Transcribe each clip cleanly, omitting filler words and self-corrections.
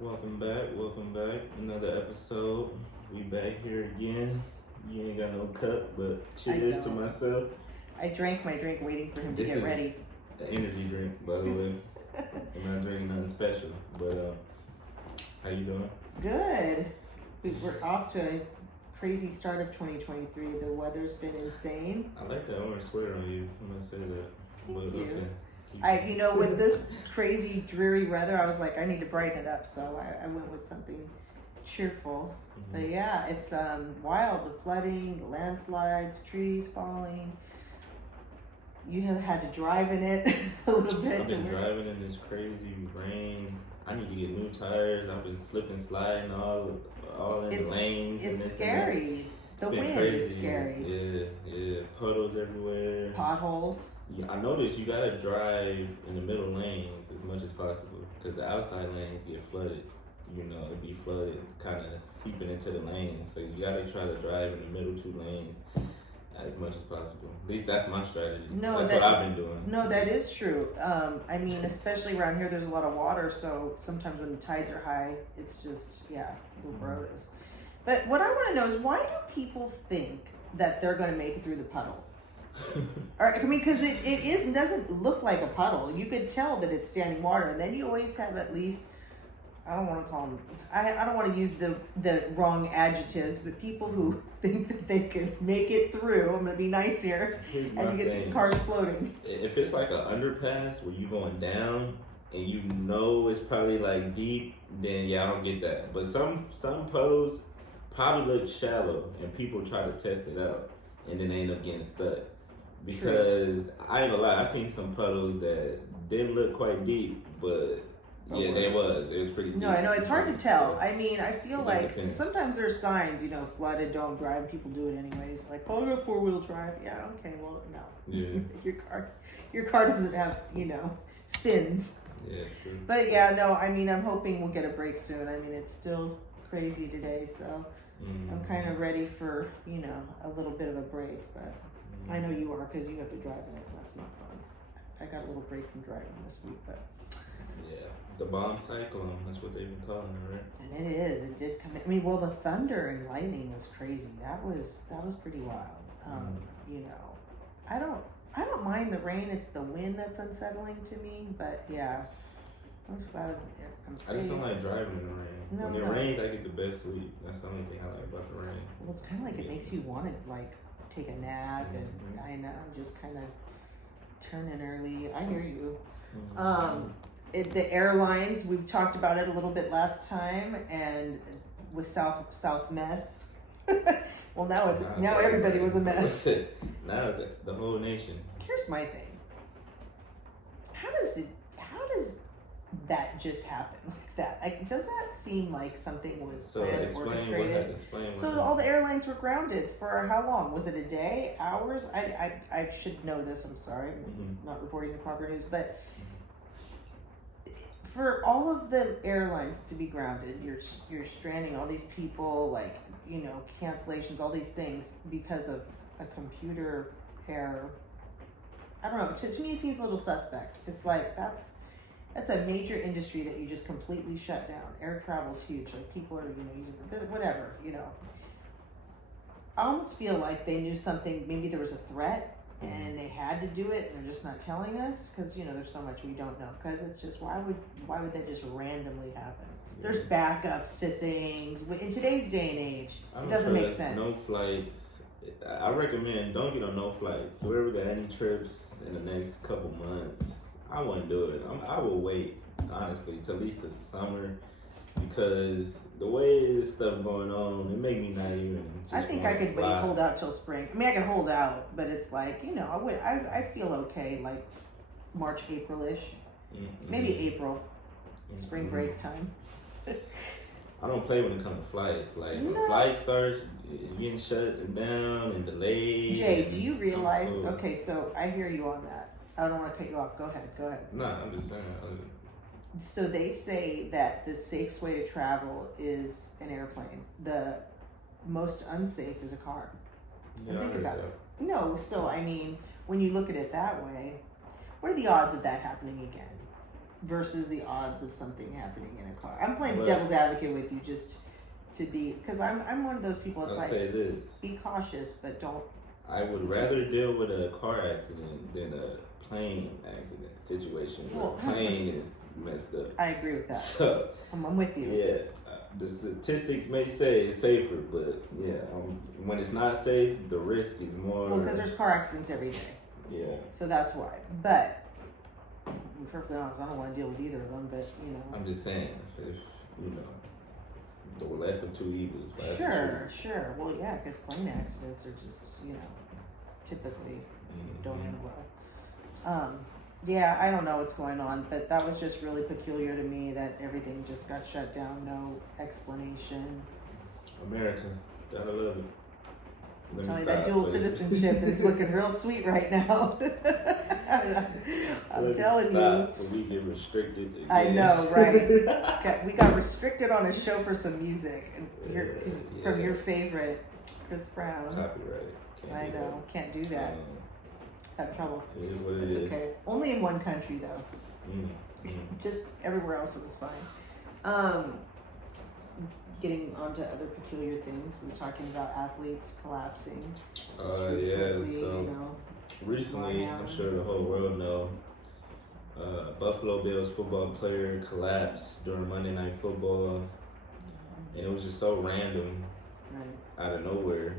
Welcome back. Another episode. We back here again. You ain't got no cup, but cheers to myself. I drank my drink waiting for him to get ready. An energy drink, by the way. I'm not drinking nothing special, but how you doing? Good. We're off to a crazy start of 2023. The weather's been insane. I like that orange sweater on you when I say that. Thank you. Okay. With this crazy, dreary weather, I was like, I need to brighten it up, so I went with something cheerful. Mm-hmm. But yeah, it's wild. The flooding, the landslides, trees falling. You have had to drive in it a little bit. I've been driving in this crazy rain. I need to get new tires. I've been slipping, sliding all in the lanes. It's scary. The wind is scary. Yeah. Puddles everywhere. Potholes. Yeah, I noticed you gotta drive in the middle lanes as much as possible because the outside lanes get flooded. You know, it'd be flooded, kind of seeping into the lanes. So you gotta try to drive in the middle two lanes as much as possible. At least that's my strategy. That's what I've been doing. No, that is true. Especially around here, there's a lot of water. So sometimes when the tides are high, it's just, the road is. But what I want to know is, why do people think that they're going to make it through the puddle? Because it doesn't look like a puddle. You could tell that it's standing water, and then you always have at least, I don't want to call them, I don't want to use the wrong adjectives, but people who think that they could make it through, I'm going to be nice here, and you get these cars floating. If it's like an underpass where you're going down, and you know it's probably like deep, then I don't get that. But some puddles probably look shallow, and people try to test it out, and then they end up getting stuck. Because I ain't gonna lie, I seen some puddles that didn't look quite deep, but it was pretty deep. No, I know, it's hard to tell. I feel like sometimes there's signs, flooded, don't drive. People do it anyways. Like, oh, no, 4-wheel drive. Yeah, okay, well, no. Yeah. your car doesn't have, fins. Yeah, true. But I'm hoping we'll get a break soon. It's still crazy today, so I'm kind of ready for, a little bit of a break, but I know you are, because you have to drive in it. That's not fun. I got a little break from driving this week, but the bomb cyclone, that's what they've been calling it, right? And it is. It did come in. The thunder and lightning was crazy. That was pretty wild. I don't mind the rain. It's the wind that's unsettling to me, but I'm glad I'm safe. I just don't like driving in the rain. When it rains, I get the best sleep. That's the only thing I like about the rain. Well, it's kind of like it makes you want to take a nap, and I know, just kind of turn in early. I hear you. The airlines, we've talked about it a little bit last time, and with South mess. Well, now everybody was a mess. Now it's the whole nation. Here's my thing. How does that just happen like that? Does that seem like something was planned, orchestrated? So all the airlines were grounded for how long? Was it a day? Hours? I should know this. I'm sorry. I'm not reporting the proper news, but for all of the airlines to be grounded, you're stranding all these people, cancellations, all these things because of a computer error. I don't know. To me, it seems a little suspect. It's like that's a major industry that you just completely shut down. Air travel's huge. Like, people are using it for whatever. I almost feel like they knew something. Maybe there was a threat, and they had to do it, and they're just not telling us because there's so much we don't know. Because it's just, why would that just randomly happen? There's backups to things in today's day and age. It doesn't make sense. No flights. I recommend don't get on no flights. Whoever got any trips in the next couple months, I wouldn't do it. I will wait, honestly, till at least the summer, because the way this stuff going on, it make me not even. I think I could hold out till spring. I can hold out, but it's like, I feel okay, like March, April-ish, maybe April, spring break time. I don't play when it comes to flights. When the flight starts, it's getting shut down and delayed. Jay, do you realize? Okay, so I hear you on that. I don't want to cut you off. Go ahead. No, I'm just saying. So they say that the safest way to travel is an airplane. The most unsafe is a car. And think about it. No, so when you look at it that way, what are the odds of that happening again? versus the odds of something happening in a car. I'm playing Well, devil's advocate with you just to be, because I'm one of those people. It's I'll like, say this. be cautious, but don't. I would rather deal with a car accident than a plane accident situation. Well, the plane is messed up. I agree with that. So I'm with you. Yeah, the statistics may say it's safer, but yeah, when it's not safe, the risk is more. Well, because there's car accidents every day. Yeah. So that's why. But to be perfectly honest, I don't want to deal with either of them. But you know. I'm just saying, if you know, the less of two evils. Sure. Well, yeah, because plane accidents are just typically don't end well. Yeah, I don't know what's going on, but that was just really peculiar to me that everything just got shut down, no explanation. America, gotta love it. I'm telling you, that dual citizenship is looking real sweet right now. I'm telling you. We get restricted again. I know, right? We got restricted on a show for some music from your favorite, Chris Brown. Copyright. I know, can't do that. Have trouble. It is what it it's is. Okay. Only in one country though. Just everywhere else it was fine. Getting onto other peculiar things, we were talking about athletes collapsing. Recently, I'm sure the whole world know, Buffalo Bills football player collapsed during Monday Night Football, and it was just so random, out of nowhere.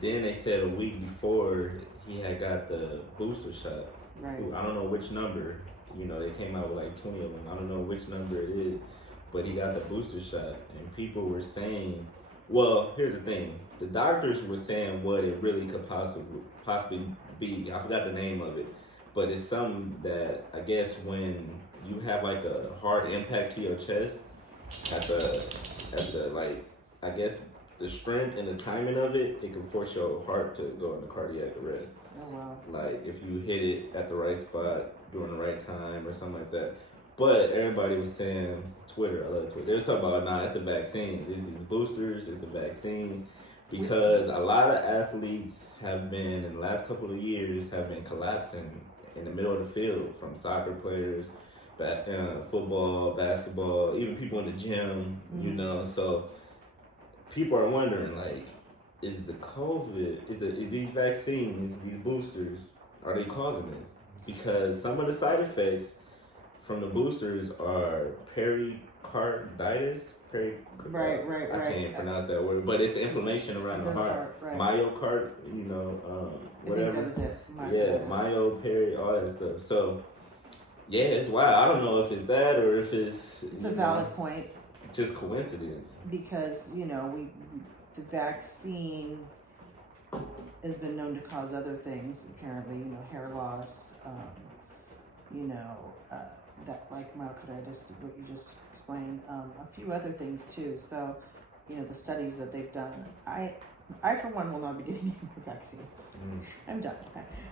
Then they said a week before he had got the booster shot. Right. I don't know which number. They came out with like 20 of them. I don't know which number it is, but he got the booster shot, and people were saying, well, here's the thing. The doctors were saying what it really could possibly be. I forgot the name of it, but it's something that I guess when you have like a hard impact to your chest, at the like, I guess the strength and the timing of it, it can force your heart to go into cardiac arrest. Oh wow! Like if you hit it at the right spot during the right time or something like that. But everybody was saying, Twitter, I love Twitter. They was talking about, it's the vaccines. It's these boosters, it's the vaccines. Because a lot of athletes have been, in the last couple of years, have been collapsing in the middle of the field, from soccer players, football, basketball, even people in the gym, So people are wondering, like, is these vaccines, these boosters, are they causing this? Because some of the side effects from the boosters are pericarditis. Right. I can't pronounce that word, but it's inflammation around the heart. Right. Myocard, whatever. I think that was it. Myoperi, all that stuff. So, yeah, it's wild. I don't know if it's that or if it's a valid point. Just coincidence. Because the vaccine has been known to cause other things. Apparently, hair loss. That like myocarditis, what you just explained, a few other things too. So, the studies that they've done. I for one will not be getting any more vaccines. I'm done.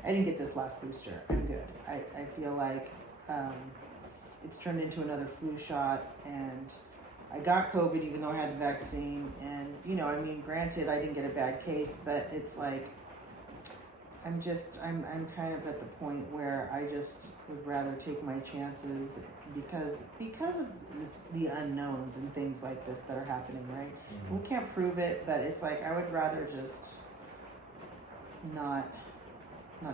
I didn't get this last booster. I'm good. I feel like it's turned into another flu shot, and I got COVID even though I had the vaccine. And granted, I didn't get a bad case, but it's like I'm kind of at the point where I just would rather take my chances because of the unknowns and things like this that are happening, right? We can't prove it, but it's like I would rather just not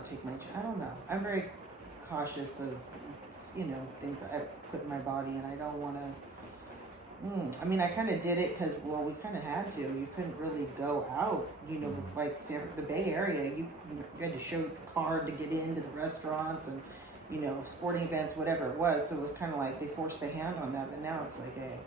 take my chance. I don't know. I'm very cautious of things I put in my body, and I don't want to. I kind of did it because, we kind of had to. You couldn't really go out, with like the Bay Area. You had to show the card to get into the restaurants and, sporting events, whatever it was. So it was kind of like they forced the hand on that. But now it's like, hey,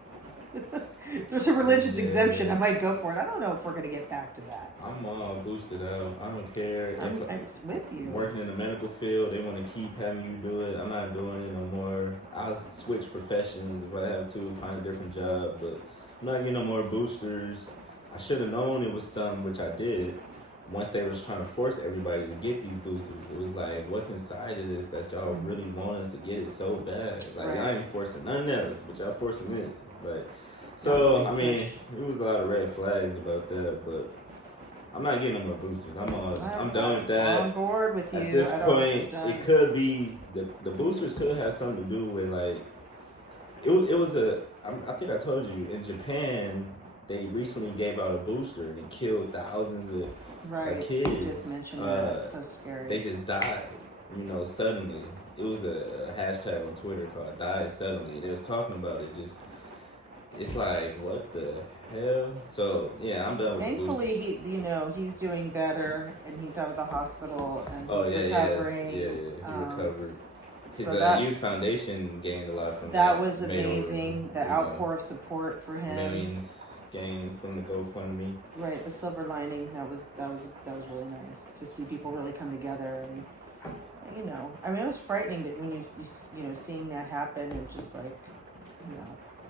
there's a religious exemption. I might go for it. I don't know if we're going to get back to that. I'm all boosted out. I don't care. I'm with you. Working in the medical field, they want to keep having you do it. I'm not doing it no more. I'll switch professions if I have to, find a different job. But I'm not getting no more boosters. I should have known it was some, which I did. Once they was trying to force everybody to get these boosters, it was like, what's inside of this that y'all really want us to get it so bad? Like, I ain't forcing nothing else, but y'all forcing this. Like, so, it was a lot of red flags about that, but I'm not getting no more boosters. I'm done with that. I'm on board with you. At this point, it could be the boosters could have something to do with like it was I think I told you in Japan they recently gave out a booster and it killed thousands of kids. You just mentioned that. It's so scary. They just died, suddenly. It was a hashtag on Twitter called "died suddenly." They was talking about it. It's like what the hell. So yeah, I'm done. Thankfully, he's doing better and he's out of the hospital and he's recovering. Yeah, he recovered. His youth foundation gained a lot from that. Was amazing. The outpour of support for him. Millions gained from the GoFundMe. Right, the silver lining. That was really nice to see people really come together and. I mean, it was frightening that when you seeing that happen and just like,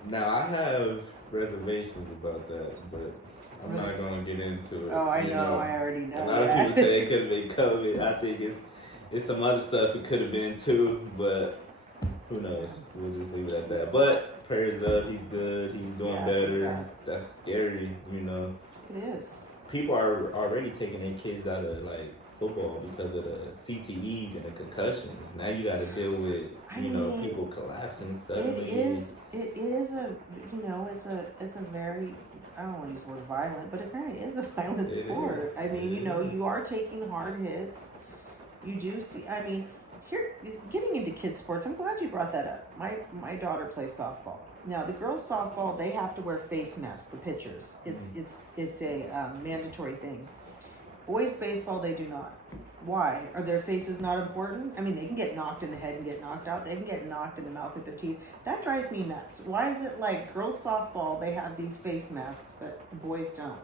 Now I have reservations about that, but I'm not going to get into it. Oh, I know. I already know. A lot of people say it could have been COVID. I think it's some other stuff it could have been too, but who knows? We'll just leave it at that. But prayers up. He's good. He's doing better. That's scary, It is. People are already taking their kids out of like football because of the CTEs and the concussions. Now you got to deal with people collapsing suddenly. It is a it's a very, I don't want to use the word violent, but it kind of is a violent sport. I mean, you are taking hard hits. You do see. I mean, here getting into kids sports. I'm glad you brought that up. My daughter plays softball. Now the girls softball, they have to wear face masks. The pitchers. It's a mandatory thing. Boys baseball, they do not. Why? Are their faces not important? I mean, they can get knocked in the head and get knocked out. They can get knocked in the mouth with their teeth. That drives me nuts. Why is it like girls softball, they have these face masks, but the boys don't?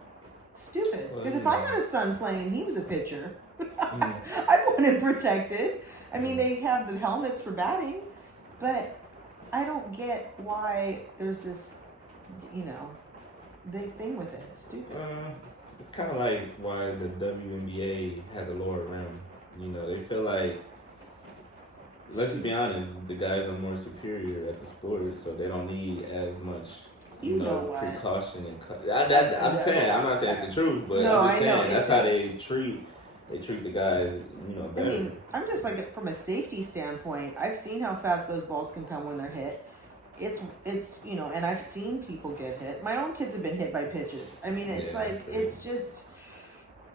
It's stupid. Because if I had a son playing and he was a pitcher, I'd want him protected. I mean, they have the helmets for batting, but I don't get why there's this, big thing with it. It's stupid. It's kind of like why the WNBA has a lower rim. They feel like, let's just be honest, the guys are more superior at the sport, so they don't need as much, precaution. I'm saying, I'm not saying it's the truth, but I'm just saying that's how they treat the guys, better. I mean, I'm just like, from a safety standpoint, I've seen how fast those balls can come when they're hit. It's and I've seen people get hit. My own kids have been hit by pitches. I mean, it's it's just,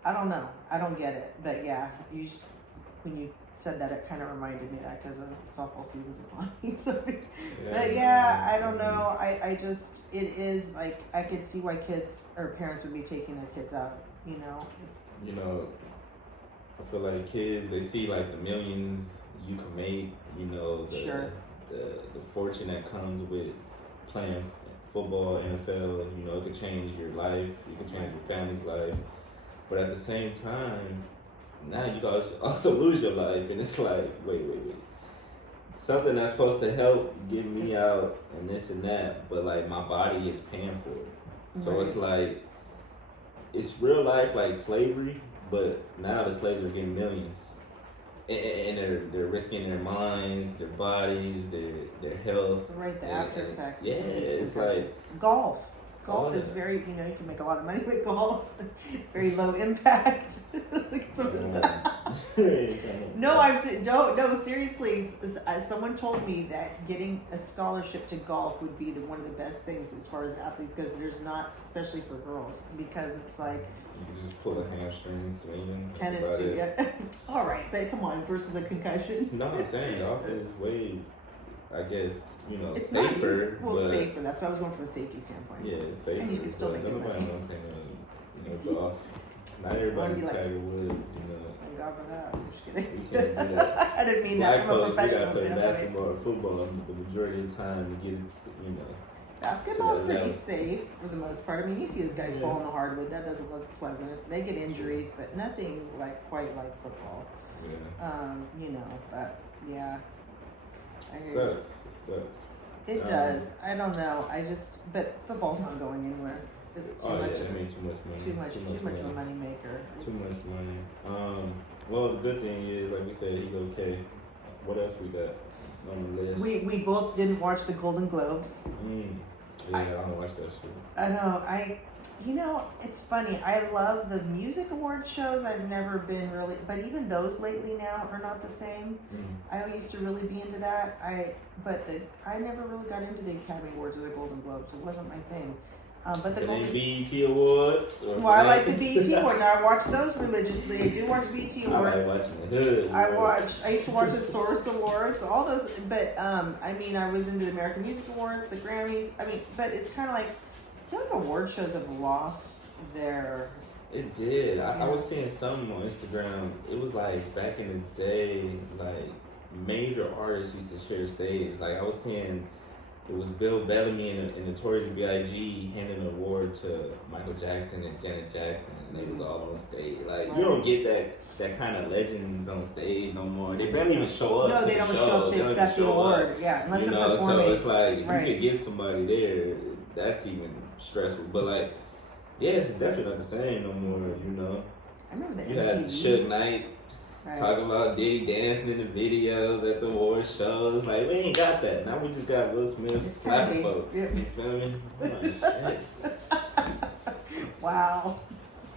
I don't know. I don't get it. But yeah, when you said that, it kind of reminded me of that because softball season's upon me. So, but yeah, I don't know. I just, it is like, I could see why kids or parents would be taking their kids out. I feel like kids, they see like the millions you can make, the fortune that comes with playing football, NFL, and it could change your life, you can change your family's life, but at the same time, now you guys also lose your life, and it's like, wait, something that's supposed to help get me out and this and that, but like my body is paying for it, so it's like, it's real life like slavery, but now the slaves are getting millions. And they're risking their minds, their bodies, their health. Right, the after effects. Yeah, it's like golf. Golf is very, you can make a lot of money with golf. Very low impact. No, seriously. Someone told me that getting a scholarship to golf would be one of the best things as far as athletes, because there's not, especially for girls, because it's like, you can just pull a hamstring swinging. Tennis too, yeah. All right, but come on, versus a concussion. No, I'm saying golf is way, I guess, it's safer. Safer. That's why I was going from a safety standpoint. Yeah, it's safer. And you can still make good money. Golf. Not everybody's Tiger Woods, Thank God for that. I'm just kidding. We can't do that. I didn't mean that from a professional standpoint. We got to play standpoint. basketball or football the majority of the time to get it, Basketball's pretty safe for the most part. I mean, you see those guys fall on the hardwood. That doesn't look pleasant. They get injuries, but nothing quite like football. Yeah. But yeah. It sucks. It does. I don't know. But football's not going anywhere. It's too much. I mean, too much money. Too much of a money maker. Too much money. Well, the good thing is, like we said, he's okay. What else we got on the list? We both didn't watch the Golden Globes. Yeah, I don't watch that shit. I know. It's funny. I love the music award shows. I've never been really, but even those lately now are not the same. I used to really be into that. I never really got into the Academy Awards or the Golden Globes. It wasn't my thing. But the Golden BET Awards. Well, I like the BET Awards. Now I watch those religiously. I do watch BET Awards. I like watching the Hood. I used to watch the Source Awards, all those. But I was into the American Music Awards, the Grammys. But it's kind of like, I feel like award shows have lost their. It did. I was seeing something on Instagram. It was like back in the day, like major artists used to share stage. Like I was seeing. It was Bill Bellamy and Notorious B.I.G. handing an award to Michael Jackson and Janet Jackson, and they was all on stage. Like you don't get that kind of legends on stage no more. They barely even show up. No, they don't show up to accept the award. Yeah, unless they're performing. So it's like if you could get somebody there, that's even stressful. But like, yeah, it's definitely not the same no more. I remember the you MTV. had Suge Knight. Right. Talking about Diddy dancing in the videos at the award shows. Like, we ain't got that. Now we just got Will Smith slapping folks. Yep. You feel me? Shit. Wow.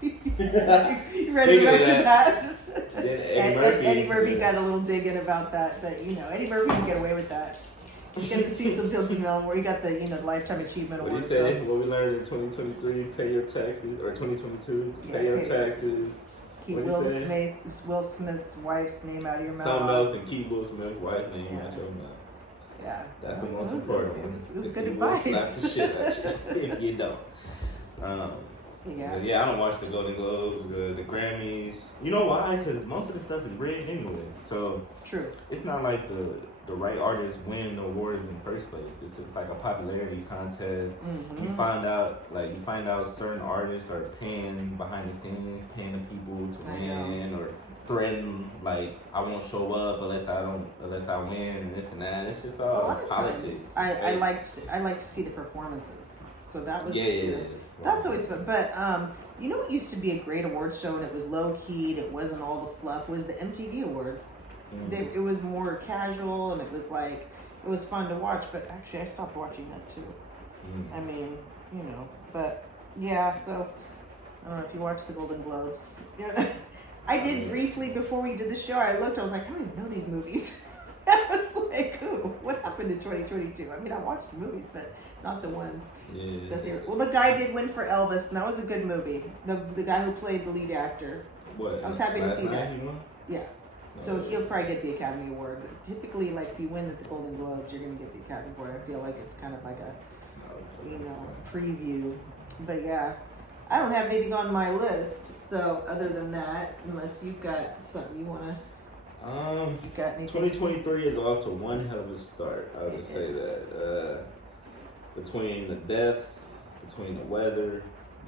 You resurrected that. Yeah, Eddie Murphy got a little dig in about that. But, Eddie Murphy can get away with that. You get to see some Guilty Mill where he got the, Lifetime Achievement Award. What he said, what we learned in 2023, pay your taxes, or 2022, pay your taxes. Keep Will Smith's wife's name out of your mouth. Something else and keep Will Smith's wife's name out your mouth. Yeah. That's the most important one. It was good advice. Slap the shit at you if you don't. Yeah, I don't watch the Golden Globes, the Grammys. You know why? Because most of the stuff is rigged anyways. So true. It's not like the right artists win the awards in the first place. It's like a popularity contest. Mm-hmm. You find out certain artists are paying behind the scenes, paying the people to win, or threaten like I won't show up unless I win and this and that. It's just all politics. I like to see the performances. So that was that's always fun. But what used to be a great awards show and it was low key and it wasn't all the fluff was the MTV Awards. Mm-hmm. It was more casual and it was fun to watch. But actually, I stopped watching that too. Mm-hmm. But yeah. So I don't know if you watched the Golden Globes. I did briefly before we did the show. I looked. I was like, I don't even know these movies. I was like, ooh, what happened in 2022? I watched the movies, but not the ones that they were. Well, the guy did win for Elvis, and that was a good movie. The guy who played the lead actor. What? I was happy to see that. Yeah. No, so he'll probably get the Academy Award. But typically, like if you win at the Golden Globes, you're going to get the Academy Award. I feel like it's kind of like a, preview. But yeah, I don't have anything on my list. So other than that, unless you've got something you want to. You got anything? 2023 is off to one hell of a start. I would just say that. Between the deaths, between the weather,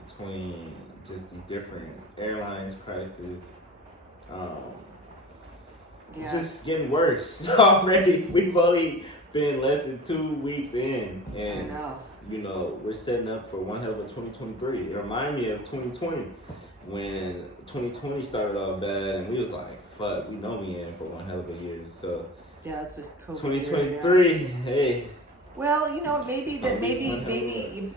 between just these different airlines crises, it's just getting worse already. We've only been less than 2 weeks in, and we're setting up for one hell of a 2023. It reminded me of 2020 when 2020 started off bad, and we was like, "Fuck, we know we in for one hell of a year." So yeah, it's a COVID 2023. Year, Hey. Well, maybe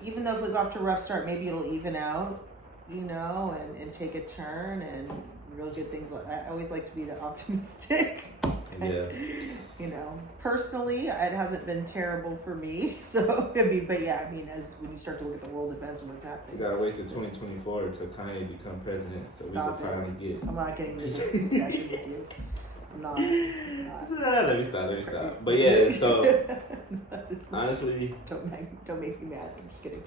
even though it was off to a rough start, maybe it'll even out, and take a turn and real good things. I always like to be the optimistic. Yeah. Personally, it hasn't been terrible for me. So, as when you start to look at the world events and what's happening. You gotta wait till 2024 till Kanye become president, so we can finally get. I'm not getting into this discussion with you. I'm not. Let me stop. But yeah, so honestly, don't make me mad. I'm just kidding.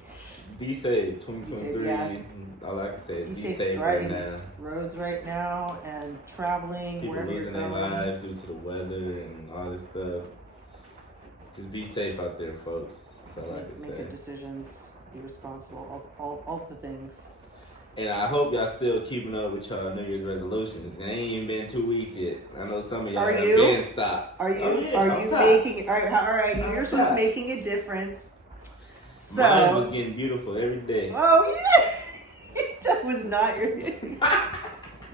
Be safe, 2023. All I can say is be safe driving right now. These roads right now and traveling People wherever losing you're their going. lives due to the weather and all this stuff. Just be safe out there, folks. That's all I can say. Make good decisions. Be responsible. All the things. And I hope y'all still keeping up with y'all New Year's resolutions. It ain't even been 2 weeks yet. I know some of y'all have been stopped. Are you making? All right. New Year's was making a difference. So mine was getting beautiful every day. Oh yeah, that was not your.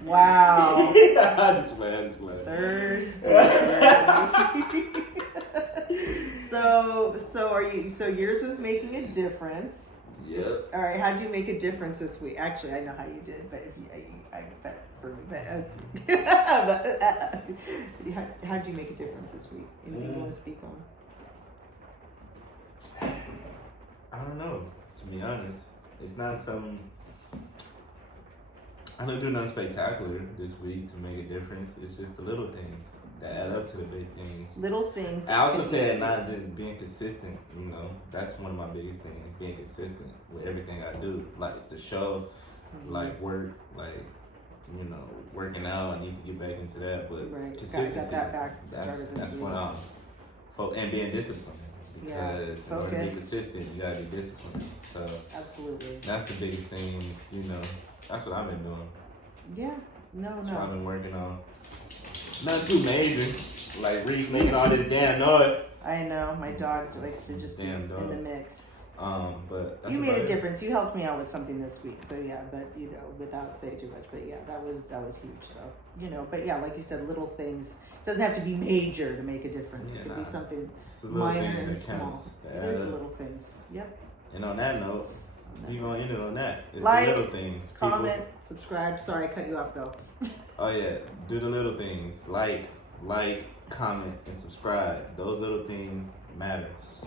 Wow. I just play. Thursday. So are you? So yours was making a difference. Yep. All right. How'd you make a difference this week? Actually, I know how you did, but if I bet for me, how'd you make a difference this week? Anything you want to speak on? I don't know. To be honest, it's not some. I don't do nothing spectacular this week to make a difference. It's just the little things that add up to the big things. Little things. I also said not just being consistent. You know, that's one of my biggest things. Being consistent with everything I do, like the show, like work, like working out. I need to get back into that, but consistency. Got that back started this that's week. what I'm. And being disciplined. Because in order to be consistent, you gotta be disciplined. So absolutely, that's the biggest thing. That's what I've been doing. Yeah, That's what I've been working on. Not too major, like Reese making all this damn noise. I know my dog likes to just be in the mix. But that's you made a difference. You helped me out with something this week, so yeah. But without saying too much, but yeah, that was huge. So but yeah, like you said, little things. Doesn't have to be major to make a difference. It could be something minor and small. It is the little things. Yep. And on that note, we're gonna end it on that. It's like, the little things. Comment, subscribe. Sorry, I cut you off. Go. Oh yeah, do the little things. Like, comment, and subscribe. Those little things matters.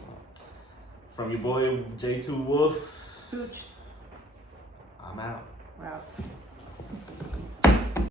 From your boy J2 Wolf. Pooch. I'm out. Wow.